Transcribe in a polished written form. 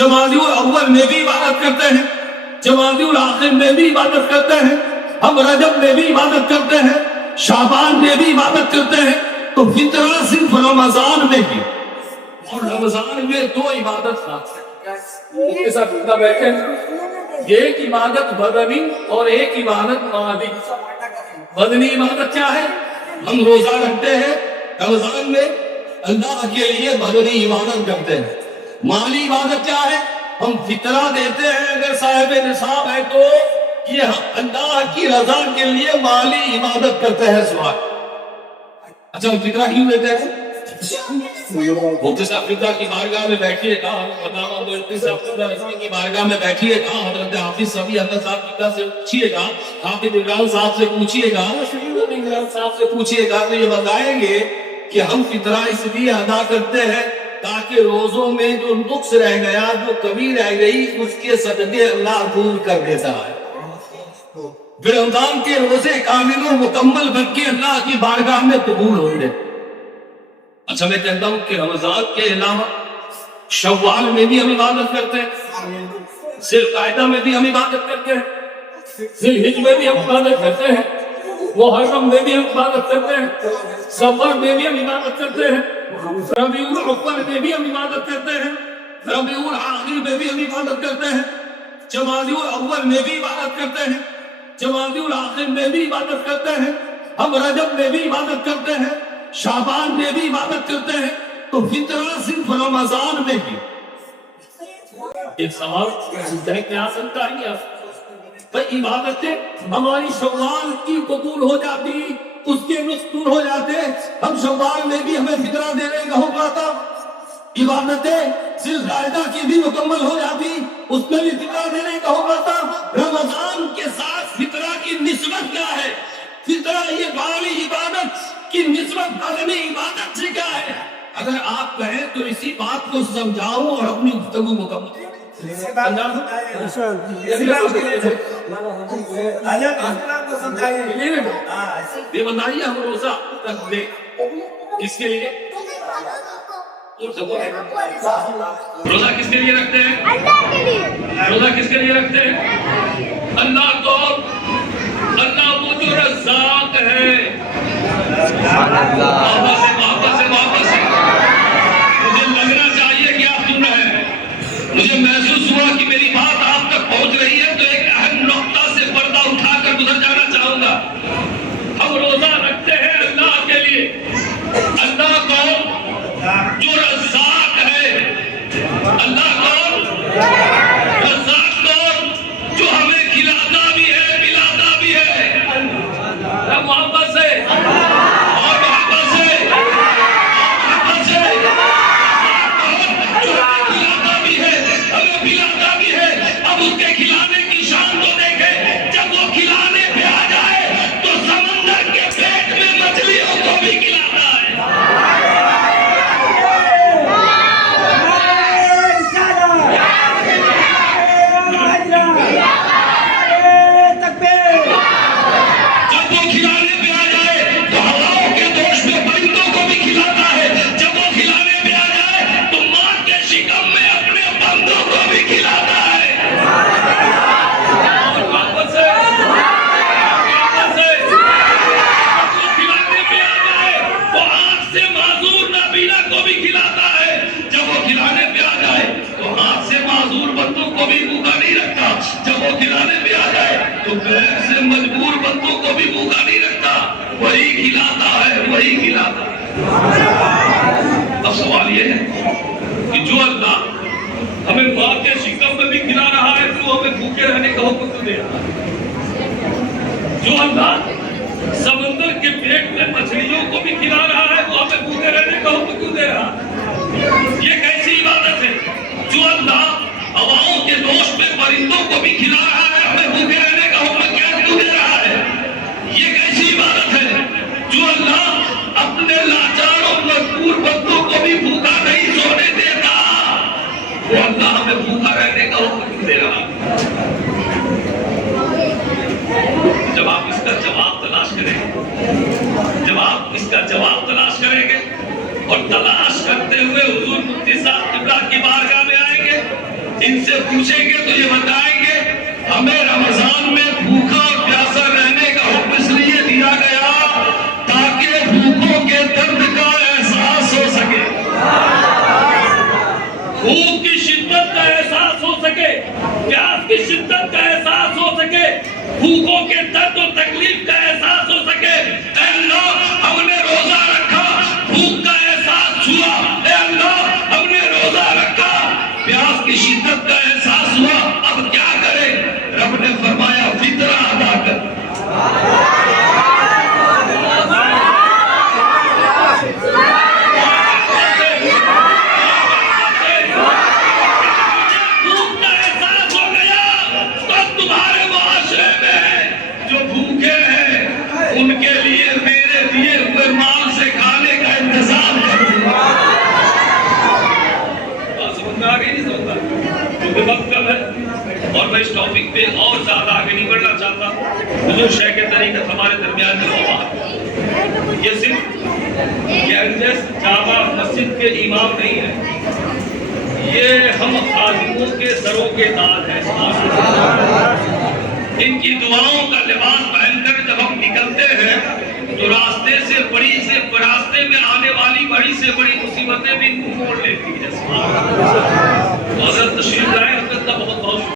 जमादिउल अव्वल में भी इबादत करते हैं, जमादिउल आखिर में भी इबादत करते हैं, हम रजब में भी इबादत करते हैं, शाबान में भी इबादत करते हैं। तो फितरा सिर्फ रमजान में ही, और रमजान में दो इबादत खास है। साथ बैठे, एक इबादत बदनी और एक इबादत मादी। बदनी इबादत क्या है? हम रोजा रखते हैं रमजान में, अल्लाह के लिए बदनी इबादत करते हैं। माली इबादत क्या है? हम फितरा देते हैं अगर साहिब निसाब है तो, ये अल्लाह की रजा के लिए माली इबादत करते हैं। सवाल, अच्छा हम फितरा क्यों देते हैं? मुफ्ती साहब फितरा की बारगाह में बैठिएगा, मुफ्ती साहब की बारगाह में बैठिएगा, हज़रत हाफिज सभी अहमद साहब फितरा से पूछिएगा, हाफिज इमरान साहब से पूछिएगा, इमरान साहब से पूछिएगा, तो ये बताएंगे कि हम फितरा इसलिए अदा करते हैं ताकि रोजों में जो नुक्स रह गया, जो कमी रह गई, उसके सदके अल्लाह दूर कर देता है। फिर रमजान के रोजे कामिल और मुकम्मल बनके अल्लाह की बारगाह में कबूल होंगे। अच्छा मैं कहता हूँ कि रमजान के अलावा शव्वाल में भी हम इबादत करते हैं, ज़िलक़ाइदा में भी हम इबादत करते हैं, ज़िलहिज में भी हम इबादत करते हैं, मुहर्रम में भी हम इबादत करते हैं, सफर में भी हम इबादत करते हैं, रबीउल अव्वल में भी हम इबादत करते हैं, रबीउल आखिर में भी हम इबादत करते हैं, जमादिउल अव्वल में भी इबादत करते हैं, जमादिउल आखिर में भी इबादत करते हैं, हम रजब में भी इबादत करते हैं, शाबान में भी इबादत करते हैं। तो फितरा सिर्फ रमजान में ही। एक सवाल क्या सकता है? भाई इबादतें हमारी शव्वाल की कबूल हो जाती, उसके नुस्ख दूर हो जाते, हम शव्वाल में भी हमें फितरा देने का हुक्म आता, इबादतें ज़िलक़ाइदा की भी मुकम्मल हो जाती, उसमें भी फितरा देने का हुक्म आता। रमजान के साथ फितरा की निस्बत क्या है? फितरा ये वाली इबादत की निस्बत बदनी इबादत से क्या है? अगर आप कहें तो इसी बात को समझाओ और अपनी गुफ्तगू मुकम्मल। ये बताइए हम रोजा रख दे किसके लिए? रोजा किसके लिए रखते हैं? अल्लाह के लिए। रोजा किसके लिए रखते हैं? अल्लाह को। अल्लाह वो जो रज़्ज़ाक़ है। वापस से मुझे लगना चाहिए कि आप सुन रहे हैं, मुझे महसूस हुआ कि मेरी बात आप तक पहुंच रही है, तो एक अहम नुक्ता से पर्दा उठाकर गुजर जाना चाहूंगा। हम रोजा रखते हैं अल्लाह के लिए। अल्लाह कौन? जो रज़्ज़ाक़ है। अल्लाह कौन? रज़्ज़ाक़ कौन? जो हमें खिलाता भी है, पिलाता भी है। मोहब्बत से और मोहब्बत से जो हमें खिलाता भी है, हमें पिलाता भी है। अब उसके खिलाने की शान तो देखे, जब वो खिलाने पे आ जाए तो समंदर के पेट में मछलियों को भी खिलाता है। तो पैर से मजबूर बंदों को भी भूखा नहीं रखता, वही खिलाता है, वही खिलाता है। अब सवाल ये है कि जो अल्लाह हमें माँ के शिकम में भी खिला रहा है, तो हमें भूखे रहने का हुक्म क्यों दे रहा है? जो अल्लाह समंदर के पेट में मछलियों को भी खिला रहा है, वो हमें भूखे रहने का हुक्म क्यों दे रहा है? ये कैसी इबादत है? जो अल्लाह हवाओं के दोष में परिंदों को भी खिला रहा है, हमें भूखे रहने का हुक्म क्यों दे रहा है? ये कैसी इबादत है? जो अल्लाह अपने लाचार और मजबूर बंदों को भी भूखा नहीं सोने देता, वो अल्लाह हमें भूखा रहने का हुक्म क्यों दे रहा है? जब आप इसका जवाब तलाश करेंगे, जब आप इसका जवाब तलाश करेंगे और तलाश करते हुए हुजूर मुफ्ती साहब किबला की बारगाह में आएंगे, ان سے پوچھیں گے تو یہ بتائیں گے ہمیں رمضان میں بھوکا اور پیاسا رہنے کا حکم اس لیے دیا گیا تاکہ بھوکوں کے درد کا احساس ہو سکے، بھوک کی شدت کا احساس ہو سکے، پیاس کی شدت کا احساس ہو سکے، بھوکوں کے درد و تکلیف کا احساس ہو سکے۔ اے اللہ ہم نے روزہ رکھا، بھوک کا احساس ہوا، اے اللہ ہم نے روزہ رکھا، پیاس کی شدت کا احساس ہوا، اب کیا کریں؟ رب نے فرمایا فطرہ ادا کر۔ ان کے لیے میرے دیے ہوئے مال سے کھانے کا انتظام کر دیا۔ سمجھ میں آگے نہیں سمجھتا کیونکہ وقت کم ہے اور میں اس ٹاپک پہ اور زیادہ آگے نہیں بڑھنا چاہتا۔ حضور شیخ طریقت ہمارے درمیان میں ہوا، یہ صرف گینجس جامع مسجد کے امام نہیں ہے، یہ ہم خادموں کے سروں کے تاج ہیں۔ ان کی دعاؤں کا لباس پہن کر جب ہم نکلتے ہیں تو راستے میں آنے والی بڑی سے بڑی مصیبتیں بھی منہ موڑ لیتی ہیں۔ حضرت تشریف لائے